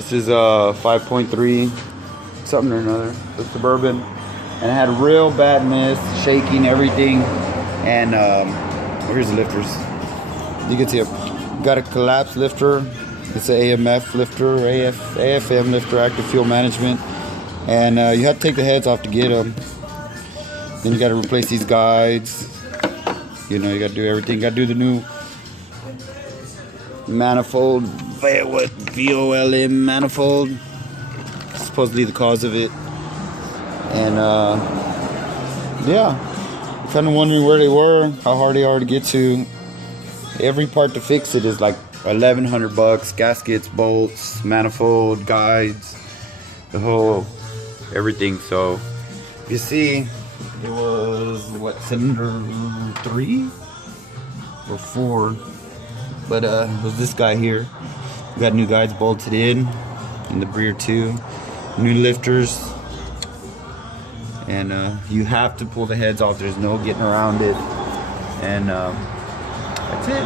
This is a 5.3 something or another, the Suburban, and it had real bad mist, shaking everything. And here's the lifters. You can see I've got a collapse lifter. It's an AMF lifter, AFM lifter, active fuel management, and you have to take the heads off to get them. Then you got to replace these guides. You know, you got to do everything. You got to do the new manifold, VOLM manifold. Supposedly the cause of it. And yeah, kind of wondering where they were, how hard they are to get to. Every part to fix it is like $1,100. Gaskets, bolts, manifold, guides, the whole everything. So you see, it was what, cylinder 3 or 4, but it was this guy here. We got new guides bolted in the rear too, new lifters, and you have to pull the heads off. There's no getting around it, and that's it.